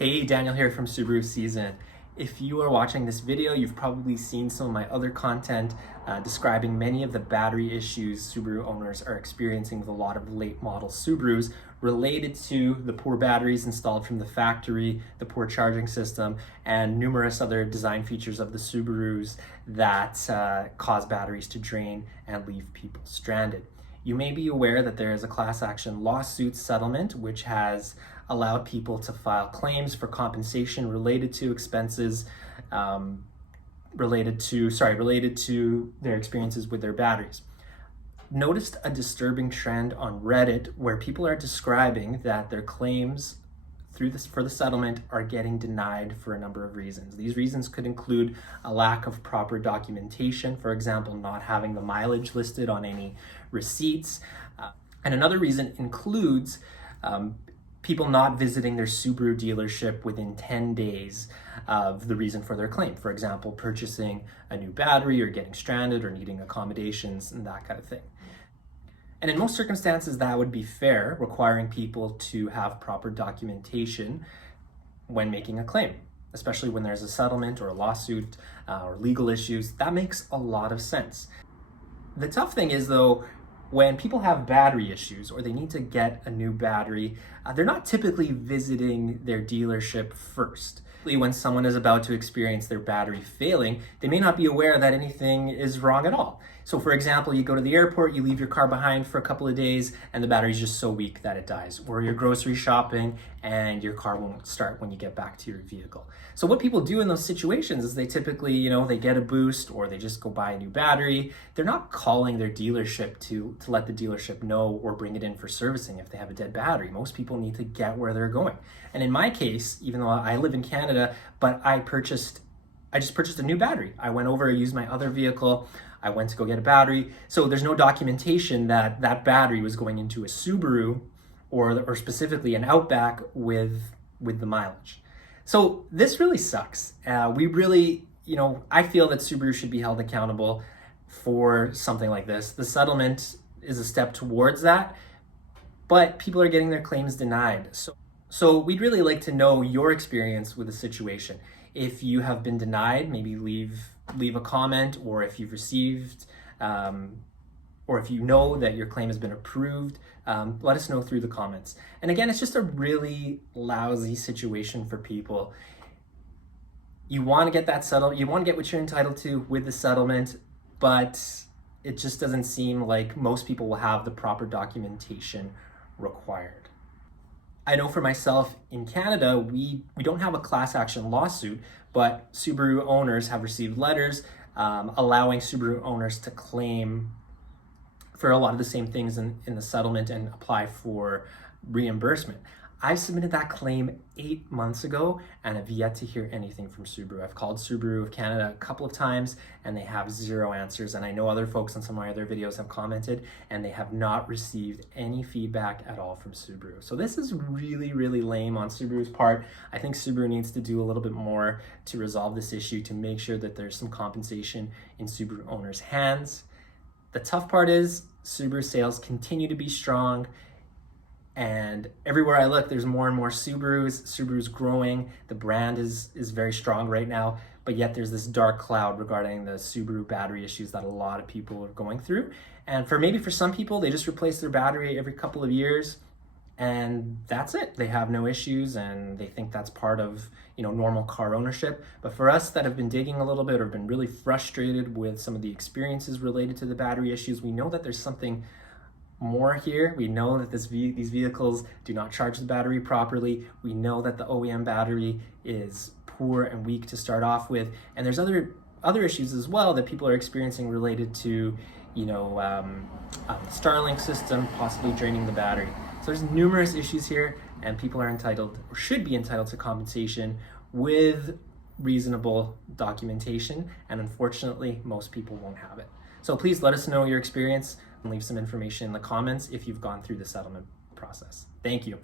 Hey, Daniel here from Subaru Season. If you are watching this video, you've probably seen some of my other content describing many of the battery issues Subaru owners are experiencing with a lot of late model Subarus related to the poor batteries installed from the factory, the poor charging system, and numerous other design features of the Subarus that cause batteries to drain and leave people stranded. You may be aware that there is a class action lawsuit settlement which has allowed people to file claims for compensation related to expenses related to their experiences with their batteries. Noticed a disturbing trend on Reddit where people are describing that their claims for the settlement are getting denied for a number of reasons. These reasons could include a lack of proper documentation, for example, not having the mileage listed on any receipts. And another reason includes people not visiting their Subaru dealership within 10 days of the reason for their claim. For example, purchasing a new battery or getting stranded or needing accommodations and that kind of thing. And in most circumstances, that would be fair, requiring people to have proper documentation when making a claim, especially when there's a settlement or a lawsuit or legal issues. That makes a lot of sense. The tough thing is, though, when people have battery issues or they need to get a new battery, they're not typically visiting their dealership first. When someone is about to experience their battery failing, they may not be aware that anything is wrong at all. So for example, you go to the airport, you leave your car behind for a couple of days and the battery's just so weak that it dies. Or you're grocery shopping and your car won't start when you get back to your vehicle. So what people do in those situations is they typically, they get a boost or they just go buy a new battery. They're not calling their dealership to let the dealership know or bring it in for servicing if they have a dead battery. Most people need to get where they're going. And in my case, even though I live in Canada, but I just purchased a new battery. I went over, I used my other vehicle, I went to go get a battery. So there's no documentation that that battery was going into a Subaru or specifically an Outback with the mileage. So this really sucks. I feel that Subaru should be held accountable for something like this. The settlement is a step towards that, but people are getting their claims denied. So we'd really like to know your experience with the situation. If you have been denied, maybe leave a comment, or if you've received, or if you know that your claim has been approved, let us know through the comments. And again, it's just a really lousy situation for people. You want to get that settled, you want to get what you're entitled to with the settlement, but it just doesn't seem like most people will have the proper documentation required. I know for myself in Canada, we don't have a class action lawsuit, but Subaru owners have received letters allowing Subaru owners to claim for a lot of the same things in the settlement and apply for reimbursement. I submitted that claim 8 months ago and have yet to hear anything from Subaru. I've called Subaru of Canada a couple of times and they have zero answers. And I know other folks on some of my other videos have commented and they have not received any feedback at all from Subaru. So this is really, really lame on Subaru's part. I think Subaru needs to do a little bit more to resolve this issue to make sure that there's some compensation in Subaru owners' hands. The tough part is Subaru sales continue to be strong. And everywhere I look, there's more and more Subarus. Subaru's growing. The brand is very strong right now, but yet there's this dark cloud regarding the Subaru battery issues that a lot of people are going through. And for some people, they just replace their battery every couple of years and that's it. They have no issues and they think that's part of, normal car ownership. But for us that have been digging a little bit or been really frustrated with some of the experiences related to the battery issues, we know that there's something more here. We know that these vehicles do not charge the battery properly. We know that the OEM battery is poor and weak to start off with. And there's other issues as well that people are experiencing related to, Starlink system possibly draining the battery. So there's numerous issues here and people are entitled or should be entitled to compensation with reasonable documentation. And unfortunately, most people won't have it. So please let us know your experience and leave some information in the comments if you've gone through the settlement process. Thank you.